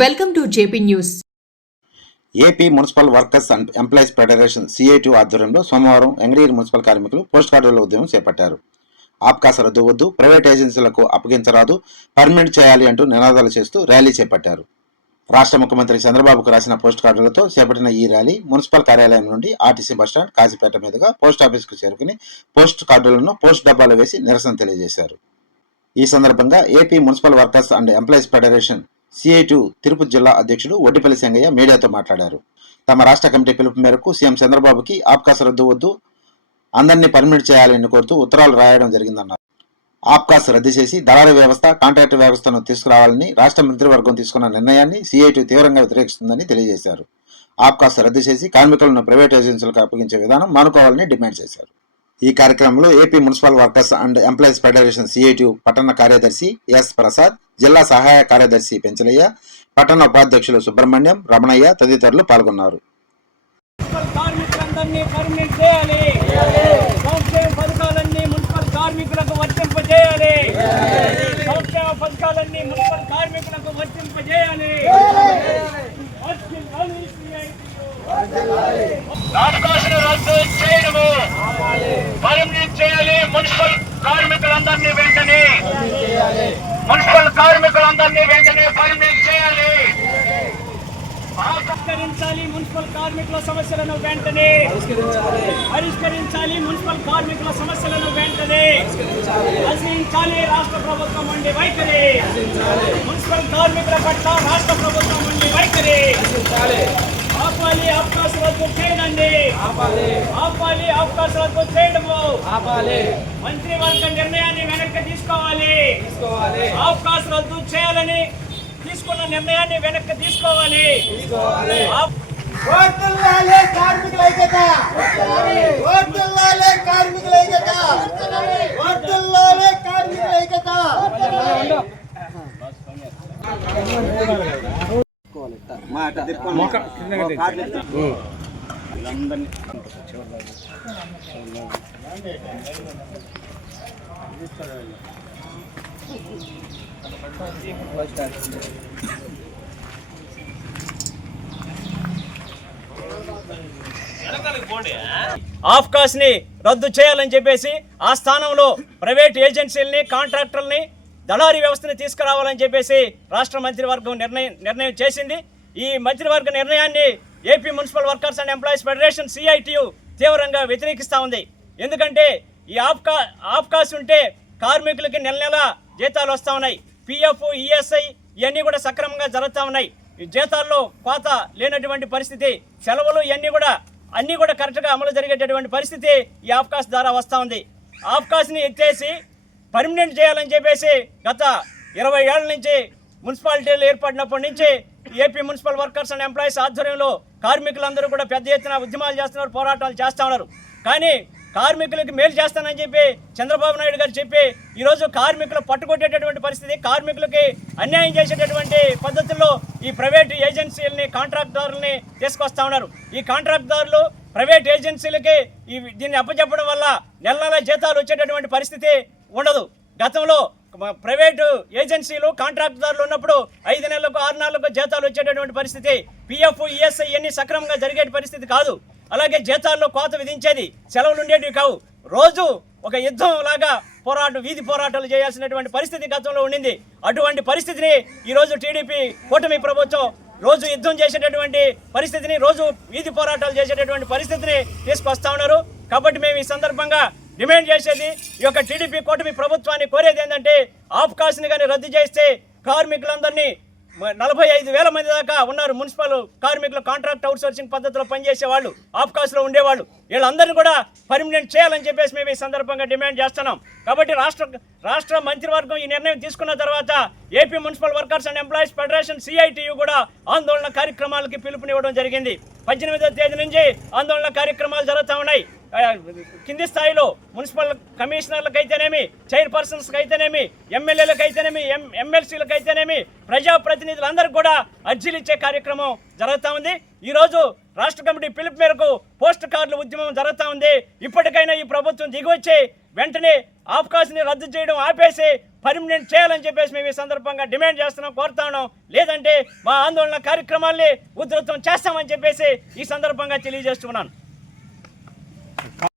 Welcome to JP news. AP municipal workers and employees federation CIT ఆధ్వర్యంలో సోమవారం Vengalagiri municipal కార్మికులు post కార్డుల ఉద్యమం చేపట్టారు. ఆప్కాస రద్దు వద్దు ప్రైవేట్ ఏజెన్సీలకు అప్పగించరాదు పర్మనెంట్ చేయాలి అంటూ నినాదాలు చేస్తూ ర్యాలీ చేపట్టారు. రాష్ట్ర ముఖ్యమంత్రి చంద్రబాబుకు రాసిన పోస్ట్ కార్డులతో చేపట్టిన ఈ ర్యాలీ మున్సిపల్ కార్యాలయం నుండి ఆర్టీసీ బస్టాండ్ కాజీపేట మీదుగా పోస్ట్ ఆఫీస్కు చేరుకుని పోస్ట్ కార్డులను పోస్ట్ డబ్బాలు వేసి నిరసన తెలియజేశారు. ఈ సందర్భంగా AP municipal workers and employees federation CITU Tirupati జిల్లా అధ్యక్షుడు ఒడ్డిపల్లి సంగయ్య మీడియాతో మాట్లాడారు. తమ రాష్ట్ర కమిటీ పిలుపు మేరకు సీఎం చంద్రబాబుకి ఆప్కాస్ రద్దు వద్దు అందరినీ పర్మిట్ చేయాలని కోరుతూ ఉత్తరాలు రాయడం జరిగిందన్నారు. ఆప్కాస్ రద్దు చేసి దళారీ వ్యవస్థ కాంట్రాక్ట్ వ్యవస్థను తీసుకురావాలని రాష్ట్ర మంత్రివర్గం తీసుకున్న నిర్ణయాన్ని సిఐటి తీవ్రంగా వ్యతిరేకిస్తుందని తెలియజేశారు. ఆప్కాస్ రద్దు చేసి కార్మికులను ప్రైవేట్ ఏజెన్సీలకు అప్పగించే విధానం మానుకోవాలని డిమాండ్ చేశారు. ఈ కార్యక్రమంలో AP municipal workers and employees federation CIT పట్టణ కార్యదర్శి ఎస్ ప్రసాద్ జిల్లా సహాయ కార్యదర్శి పెంచలయ్య పట్టణ ఉపాధ్యక్షులు సుబ్రహ్మణ్యం రమణయ్య తదితరులు పాల్గొన్నారు. కార్మికులకు వర్తింపజేయాలి. సంక్షేమ పథకాలన్నీ మున్సిపల్ కార్మికులకు వర్తింపజేయాలి. వర్తిల్లాలి CITU. పర్మిట్ చేయాలి మున్సిపల్ కార్మికులందరినీ వెంటనే. మున్సిపల్ కార్మికులందరినీ వెంటనే పర్మిట్ చేయాలి. పరిష్కరించాలి మున్సిపల్ కార్మికుల సమస్యలను వెంటనే. పరిష్కరించాలి మున్సిపల్ కార్మికుల సమస్యలను వెంటనే. నశించాలి రాష్ట్ర ప్రభుత్వం ఉండి వైఖరి. మున్సిపల్ కార్మికుల పట్ల రాష్ట్ర ప్రభుత్వం ఉండి వైఖరి. ఆపాలి అవకాశం రద్దు చేయండి ఆపాలి అవకాశం రద్దు చేయడము మంత్రివర్గ నిర్ణయాన్ని వెనక్కి తీసుకోవాలి. అవకాశం రద్దు చేయాలని తీసుకున్న నిర్ణయాన్ని వెనక్కి తీసుకోవాలి. ఆప్- ఓటుల్లాలే కార్మికుల ఐక్యత. ఓటుల్లాలే. కార్మికుల ఐక్యత. ఓటుల్లాలే. కార్మికుల ఐక్యత. ఆఫ్కాస్ని రద్దు చేయాలని చెప్పేసి ఆ స్థానంలో ప్రైవేట్ ఏజెన్సీలని కాంట్రాక్టర్ని దళారీ వ్యవస్థని తీసుకురావాలని చెప్పేసి రాష్ట్ర మంత్రివర్గం నిర్ణయం నిర్ణయం చేసింది. ఈ మంత్రివర్గ నిర్ణయాన్ని AP municipal workers and employees federation CITU తీవ్రంగా వ్యతిరేకిస్తూ ఉంది. ఎందుకంటే ఈ ఆఫ్కా ఆఫ్కాస్ ఉంటే కార్మికులకి నెల నెల జీతాలు వస్తూ ఉన్నాయి. పిఎఫ్ ఈఎస్ఐ ఇవన్నీ కూడా సక్రమంగా జరుగుతూ ఉన్నాయి. ఈ జీతాల్లో కోత లేనటువంటి పరిస్థితి సెలవులు ఇవన్నీ కూడా అన్నీ కూడా కరెక్ట్గా అమలు జరిగేటటువంటి పరిస్థితి ఈ ఆఫ్కాస్ ద్వారా వస్తూ ఉంది. ఆఫ్కాస్ని ఎత్తేసి పర్మనెంట్ చేయాలని చెప్పేసి గత ఇరవై ఏళ్ళ నుంచి మున్సిపాలిటీలు ఏర్పడినప్పటి నుంచి AP municipal workers and employees ఆధ్వర్యంలో కార్మికులందరూ కూడా పెద్ద ఎత్తున ఉద్యమాలు చేస్తున్నారు పోరాటాలు చేస్తూ ఉన్నారు కానీ కార్మికులకి మేలు చేస్తానని చెప్పి చంద్రబాబు నాయుడు గారు చెప్పి ఈరోజు కార్మికులు పట్టుకొట్టేటటువంటి పరిస్థితి కార్మికులకి అన్యాయం చేసేటటువంటి పద్ధతుల్లో ఈ ప్రైవేట్ ఏజెన్సీలని కాంట్రాక్టర్లని తీసుకొస్తా ఉన్నారు. ఈ కాంట్రాక్టర్లు ప్రైవేట్ ఏజెన్సీలకి ఈ దీన్ని అప్పచెప్పడం వల్ల నెల నెల జీతాలు వచ్చేటటువంటి పరిస్థితి ఉండదు. గతంలో ప్రైవేటు ఏజెన్సీలు కాంట్రాక్టుదారులు ఉన్నప్పుడు ఐదు నెలలకు ఆరు నెలలకు జీతాలు వచ్చేటటువంటి పరిస్థితి. పిఎఫ్ ఈఎస్ఐ ఇవన్నీ సక్రమంగా జరిగే పరిస్థితి కాదు. అలాగే జీతాల్లో కోత విధించేది సెలవులు ఉండేటివి కావు. రోజు ఒక యుద్ధం లాగా పోరాటం వీధి పోరాటాలు చేయాల్సినటువంటి పరిస్థితి గతంలో ఉండింది. అటువంటి పరిస్థితిని ఈరోజు టీడీపీ కూటమి ప్రభుత్వం రోజు యుద్ధం చేసేటటువంటి పరిస్థితిని రోజు వీధి పోరాటాలు చేసేటటువంటి పరిస్థితిని తీసుకొస్తా ఉన్నారు. కాబట్టి మేము ఈ సందర్భంగా డిమాండ్ చేసేది ఈ యొక్క టీడీపీ కూటమి ప్రభుత్వాన్ని కోరేది ఏంటంటే ఆఫ్కాస్ని కానీ రద్దు చేస్తే కార్మికులందరినీ నలభై ఐదు వేల మంది దాకా ఉన్నారు మున్సిపల్ కార్మికులు కాంట్రాక్ట్ అవుట్సోర్సింగ్ పద్ధతిలో పనిచేసే వాళ్ళు ఆఫ్కాస్లో ఉండేవాళ్ళు. వీళ్ళందరినీ కూడా పర్మినెంట్ చేయాలని చెప్పేసి మేము ఈ సందర్భంగా డిమాండ్ చేస్తున్నాం. కాబట్టి రాష్ట్ర రాష్ట్ర మంత్రివర్గం ఈ నిర్ణయం తీసుకున్న తర్వాత AP municipal workers and employees federation CITU కూడా ఆందోళన కార్యక్రమాలకి పిలుపునివ్వడం జరిగింది. పద్దెనిమిదో తేదీ నుంచి ఆందోళన కార్యక్రమాలు జరుగుతూ ఉన్నాయి. కింది స్థాయిలో మున్సిపల్ కమిషనర్లకు అయితేనేమి చైర్పర్సన్స్కి అయితేనేమి ఎమ్మెల్యేలకు అయితేనేమి ఎం ఎమ్మెల్సీలకు అయితేనేమి ప్రజాప్రతినిధులందరికీ కూడా అర్జీలు ఇచ్చే కార్యక్రమం జరుగుతూ ఉంది. ఈరోజు రాష్ట్ర కమిటీ పిలుపు మేరకు పోస్ట్ కార్డుల ఉద్యమం జరుగుతూ ఉంది. ఇప్పటికైనా ఈ ప్రభుత్వం దిగివచ్చి వెంటనే ఆఫ్కాస్ని రద్దు చేయడం ఆపేసి పర్మనెంట్ చేయాలని చెప్పేసి మేము ఈ సందర్భంగా డిమాండ్ చేస్తున్నాం కోరుతా ఉన్నాం. లేదంటే మా ఆందోళన కార్యక్రమాల్ని ఉధృతం చేస్తామని చెప్పేసి ఈ సందర్భంగా తెలియజేస్తున్నాను.